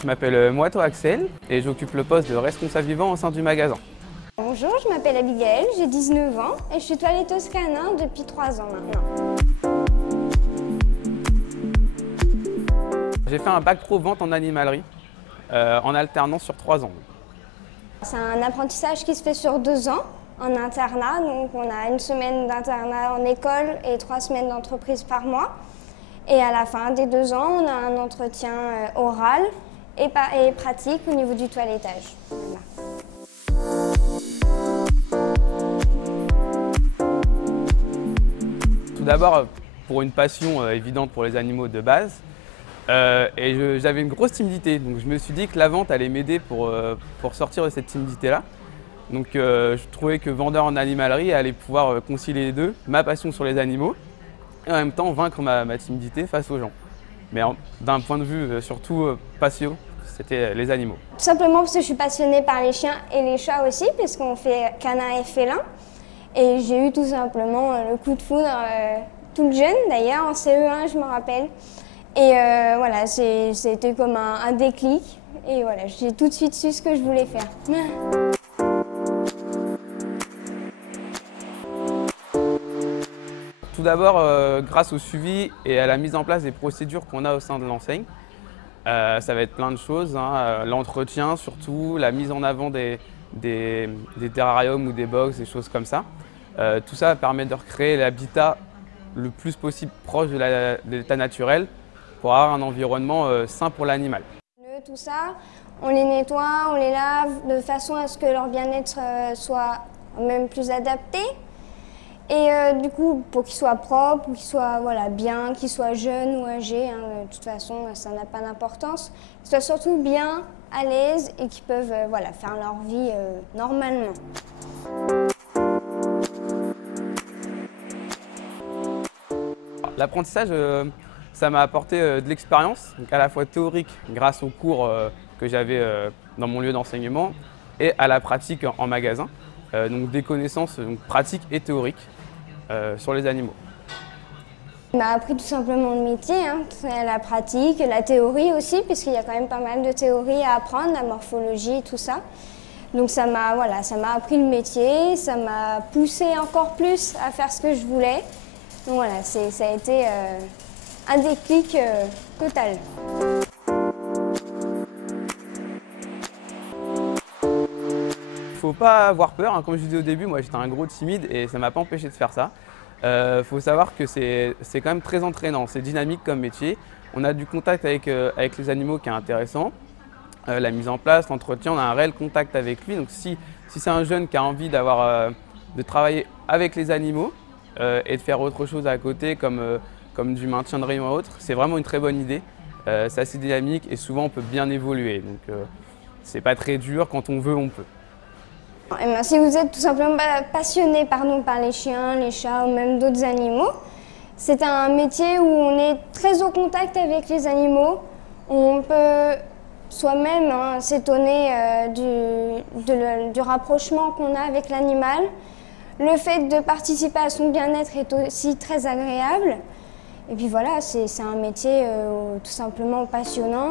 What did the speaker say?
Je m'appelle Moito Axel et j'occupe le poste de responsable vivant au sein du magasin. Bonjour, je m'appelle Abigail, j'ai 19 ans et je suis toiletteuse canin depuis 3 ans maintenant. J'ai fait un bac pro vente en animalerie en alternance sur 3 ans. C'est un apprentissage qui se fait sur 2 ans en internat, donc on a 1 semaine d'internat en école et 3 semaines d'entreprise par mois. Et à la fin des 2 ans, on a un entretien oral et pratique au niveau du toilettage. Voilà. Tout d'abord, pour une passion évidente pour les animaux de base, et j'avais une grosse timidité, donc je me suis dit que la vente allait m'aider pour sortir de cette timidité-là. Donc je trouvais que vendeur en animalerie allait pouvoir concilier les deux, ma passion sur les animaux, et en même temps vaincre ma timidité face aux gens. Mais d'un point de vue surtout passion, c'était les animaux. Tout simplement parce que je suis passionnée par les chiens et les chats aussi, puisqu'on fait canin et félin. Et j'ai eu tout simplement le coup de foudre toute jeune, d'ailleurs, en CE1, je me rappelle. Et voilà, c'était comme un déclic. Et voilà, j'ai tout de suite su ce que je voulais faire. Tout d'abord, grâce au suivi et à la mise en place des procédures qu'on a au sein de l'enseigne, ça va être plein de choses, hein, l'entretien surtout, la mise en avant des terrariums ou des box, des choses comme ça. Tout ça permet de recréer l'habitat le plus possible proche de l'état naturel pour avoir un environnement sain pour l'animal. Tout ça, on les nettoie, on les lave de façon à ce que leur bien-être soit même plus adapté. Et du coup, pour qu'ils soient propres, pour qu'ils soient bien, qu'ils soient jeunes ou âgés, hein, de toute façon, ça n'a pas d'importance. Qu'ils soient surtout bien à l'aise et qu'ils peuvent faire leur vie normalement. L'apprentissage, ça m'a apporté de l'expérience, donc à la fois théorique grâce aux cours que j'avais dans mon lieu d'enseignement et à la pratique en magasin. Donc des connaissances pratiques et théoriques sur les animaux. Il m'a appris tout simplement le métier, hein, la pratique, la théorie aussi, puisqu'il y a quand même pas mal de théories à apprendre, la morphologie et tout ça. Donc ça m'a appris le métier, ça m'a poussé encore plus à faire ce que je voulais. Donc voilà, ça a été un déclic total. Faut pas avoir peur, hein. Comme je disais au début, moi j'étais un gros timide et ça m'a pas empêché de faire ça. Faut savoir que c'est quand même très entraînant, c'est dynamique comme métier. On a du contact avec les animaux qui est intéressant. La mise en place, l'entretien, on a un réel contact avec lui. Donc si c'est un jeune qui a envie de travailler avec les animaux et de faire autre chose à côté comme du maintien de rayon ou autre, c'est vraiment une très bonne idée. C'est assez dynamique et souvent on peut bien évoluer. Donc c'est pas très dur, quand on veut, on peut. Et bien, si vous êtes tout simplement passionné par les chiens, les chats ou même d'autres animaux, c'est un métier où on est très au contact avec les animaux. On peut soi-même s'étonner du rapprochement qu'on a avec l'animal. Le fait de participer à son bien-être est aussi très agréable. Et puis voilà, c'est un métier tout simplement passionnant.